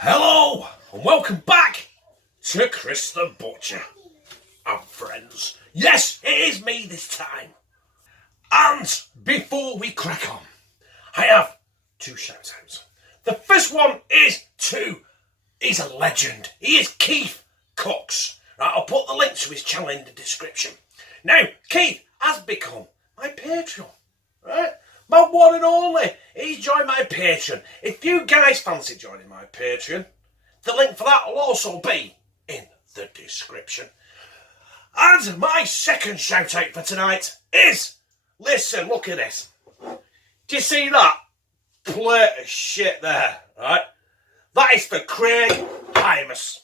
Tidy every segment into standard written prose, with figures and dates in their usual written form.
Hello and welcome back to Chris the Butcher and friends. Yes, it is me this time. And before we crack on, I have two shout outs. The first one is he's a legend. He is Keith Cox. Right, I'll put the link to his channel in the description. Now, Keith has become my Patreon. Right? My one and only. He's joined my Patreon. If you guys fancy joining my Patreon, the link for that will also be in the description. And my second shout out for tonight is, listen, look at this. Do you see that plate of shit there? Right? That is for Craig Hymas.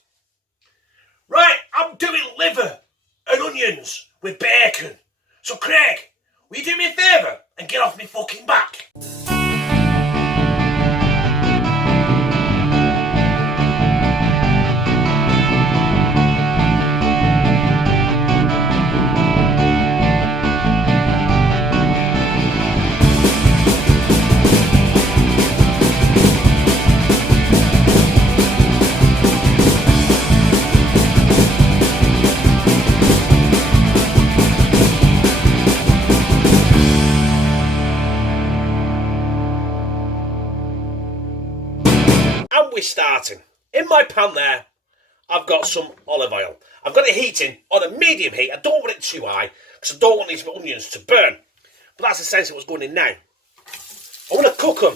Right, I'm doing liver and onions with bacon. So Craig, will you do me a favour and get off me fucking back? And we're starting. In my pan there, I've got some olive oil. I've got it heating on a medium heat. I don't want it too high because I don't want these onions to burn. But that's essentially what's going in now. I want to cook them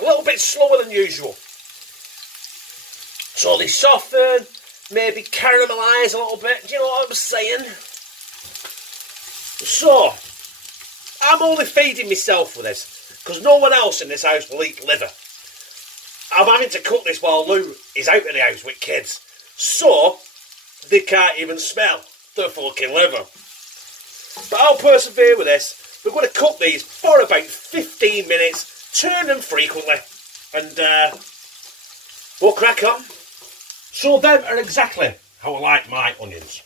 a little bit slower than usual. So they soften, maybe caramelise a little bit. Do you know what I'm saying? So, I'm only feeding myself with this because no one else in this house will eat liver. I'm having to cook this while Lou is out of the house with kids. So, they can't even smell the fucking liver. But I'll persevere with this. We're going to cook these for about 15 minutes. Turn them frequently. And we'll crack on. So them are exactly how I like my onions.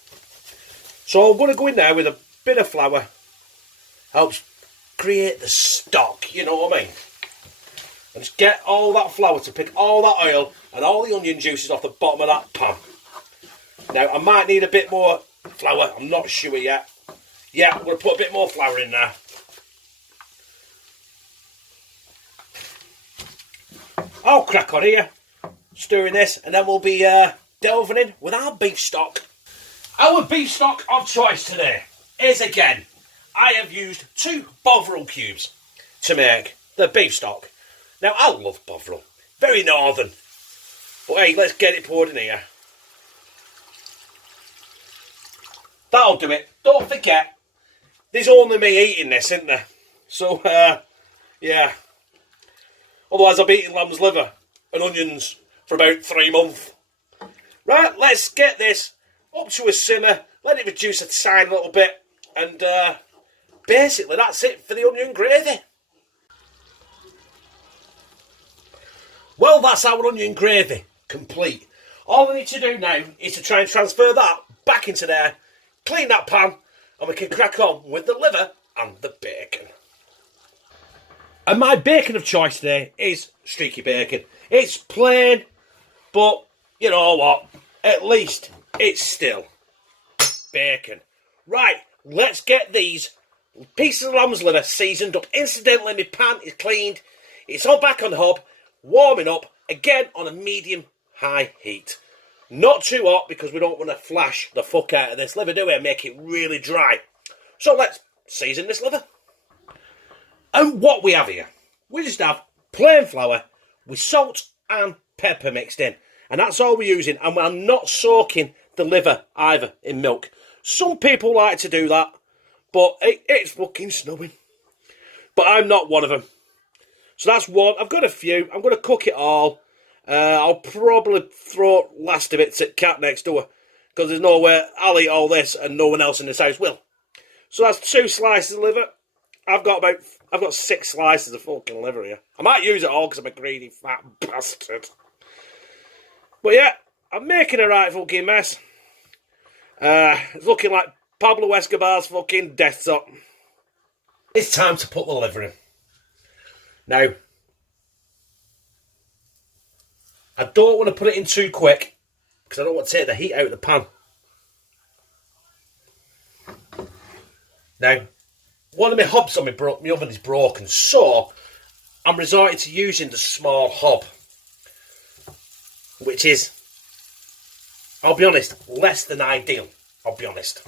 So I'm going to go in there with a bit of flour. Helps create the stock, you know what I mean? And just get all that flour to pick all that oil and all the onion juices off the bottom of that pan. Now, I might need a bit more flour. I'm not sure yet. Yeah, I'm going to put a bit more flour in there. I'll crack on here, stirring this, and then we'll be delving in with our beef stock. Our beef stock of choice today is, again, I have used 2 Bovril cubes to make the beef stock. Now, I love Bovril. Very northern. But hey, let's get it poured in here. That'll do it. Don't forget, there's only me eating this, isn't there? So, yeah. Otherwise, I'll be eating lamb's liver and onions for about 3 months. Right, let's get this up to a simmer. Let it reduce a tiny little bit. And basically, that's it for the onion gravy. Well, that's our onion gravy complete. All I need to do now is to try and transfer that back into there, clean that pan, and we can crack on with the liver and the bacon. And my bacon of choice today is streaky bacon. It's plain, but you know what? At least it's still bacon. Right, let's get these pieces of lamb's liver seasoned up. Incidentally, my pan is cleaned. It's all back on the hob. Warming up, again on a medium-high heat. Not too hot because we don't want to flash the fuck out of this liver, do we? And make it really dry. So let's season this liver. And what we have here, we just have plain flour with salt and pepper mixed in. And that's all we're using. And we're not soaking the liver either in milk. Some people like to do that, but it's fucking snowing. But I'm not one of them. So that's one. I've got a few. I'm going to cook it all. I'll probably throw last of it to the cat next door because there's no way I'll eat all this and no one else in this house will. So that's 2 slices of liver. I've got 6 slices of fucking liver here. I might use it all because I'm a greedy fat bastard. But yeah, I'm making a right fucking mess. It's looking like Pablo Escobar's fucking desktop. It's time to put the liver in. Now, I don't want to put it in too quick because I don't want to take the heat out of the pan. Now, one of my hobs on my oven is broken, so I'm resorting to using the small hob, which is, I'll be honest, less than ideal. I'll be honest.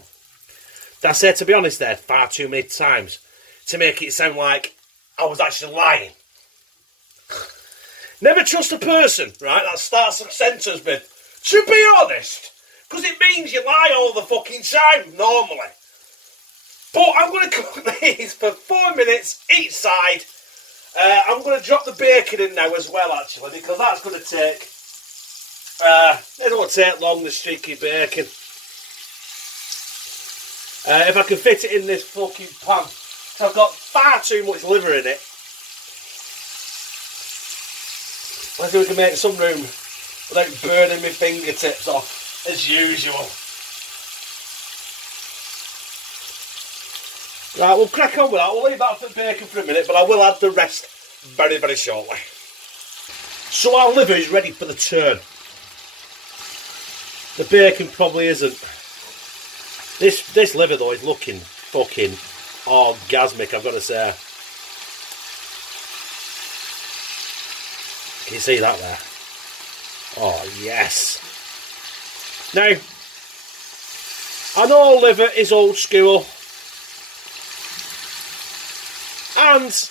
I said, to be honest, there far too many times to make it sound like I was actually lying. Never trust a person, right, that starts a sentence with, to be honest, because it means you lie all the fucking time, normally. But I'm going to cook these for 4 minutes each side. I'm going to drop the bacon in now as well, actually, because that's going to take, it don't take long, the streaky bacon. If I can fit it in this fucking pan, I've got far too much liver in it. Let's see if we can make some room without burning my fingertips off, as usual. Right, we'll crack on with that. We'll leave that for the bacon for a minute, but I will add the rest very, very shortly. So our liver is ready for the turn. The bacon probably isn't. This liver though is looking fucking orgasmic, I've got to say. Can you see that there? Oh yes. Now, I know liver is old school. And,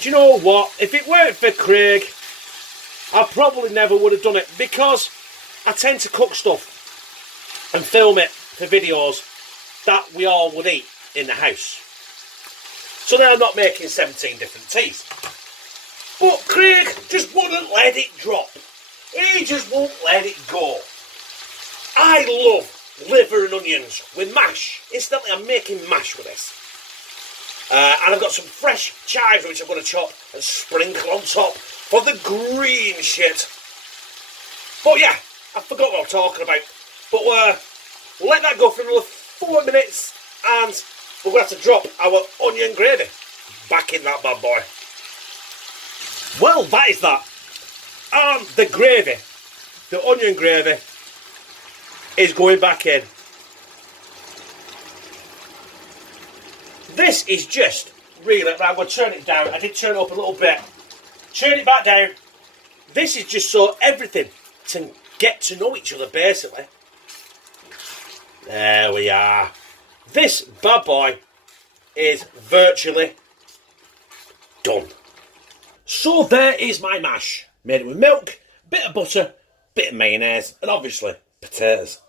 do you know what? If it weren't for Craig, I probably never would have done it, because I tend to cook stuff and film it for videos that we all would eat in the house. So then I'm not making 17 different teas. But Craig just wouldn't let it drop. He just won't let it go. I love liver and onions with mash. Instantly I'm making mash with this. And I've got some fresh chives which I'm going to chop and sprinkle on top for the green shit. But yeah, I forgot what I'm talking about. But we'll let that go for another 4 minutes, and we're going to have to drop our onion gravy back in that bad boy. Well, that is that. And the gravy, the onion gravy, is going back in. This is just really, I'm going to turn it down. I did turn it up a little bit. Turn it back down. This is just so everything to get to know each other, basically. There we are. This bad boy is virtually done. So there is my mash. Made it with milk, bit of butter, bit of mayonnaise, and obviously potatoes.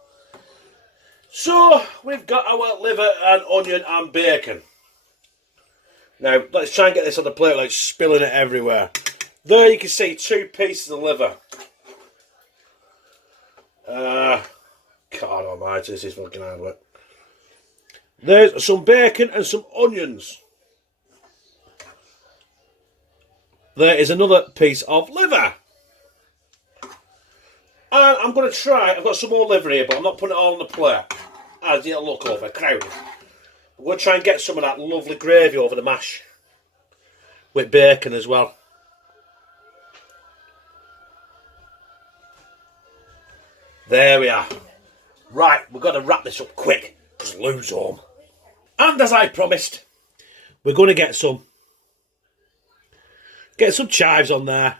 So we've got our liver and onion and bacon. Now let's try and get this on the plate without spilling it everywhere. There you can see 2 pieces of liver. God almighty, this is fucking hard work. There's some bacon and some onions. There is another piece of liver. And I'm going to try, I've got some more liver here, but I'm not putting it all on the plate, as it'll look over crowded. I'm going to try and get some of that lovely gravy over the mash, with bacon as well. There we are. Right, we've got to wrap this up quick, because Lou's home. And as I promised, we're going to get some chives on there.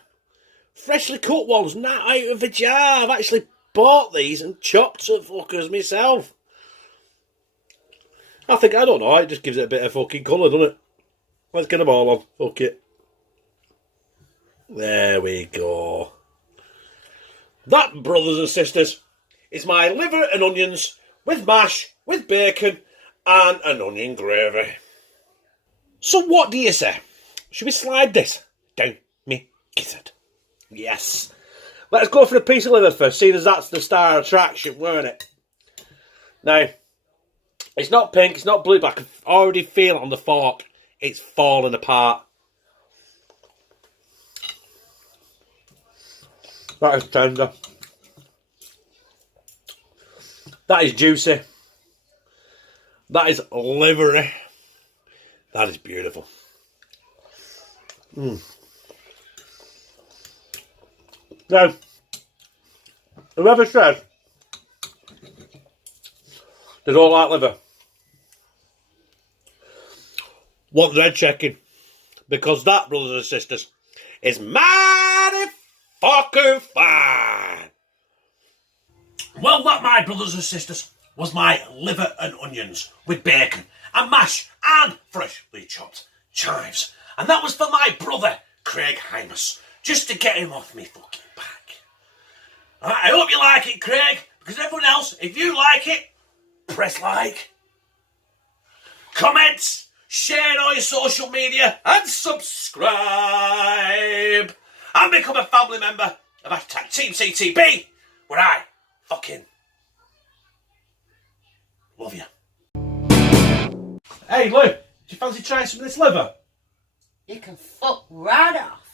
Freshly cut ones, not out of the jar. I've actually bought these and chopped the fuckers myself. I don't know, it just gives it a bit of fucking colour, doesn't it? Let's get them all on, fuck it. There we go. That, brothers and sisters, is my liver and onions with mash, with bacon and an onion gravy. So what do you say? Should we slide this down me gizzard? Yes. Let's go for a piece of liver first, seeing as that's the star attraction, weren't it? Now, it's not pink, it's not blue, but I can already feel it on the fork. It's falling apart. That is tender. That is juicy. That is livery. That is beautiful. Now, Whoever says they don't like liver, want their head checking. Because that, brothers and sisters, is mighty fucking fine. Well, that, my brothers and sisters, was my liver and onions with bacon and mash and freshly chopped chives. And that was for my brother, Craig Hymas, just to get him off me fucking back. I hope you like it, Craig, because everyone else, if you like it, press like, comment, share on your social media, and subscribe. And become a family member of hashtag Team CTB, where I fucking love you. Hey, Lou, do you fancy trying some of this liver? You can fuck right off.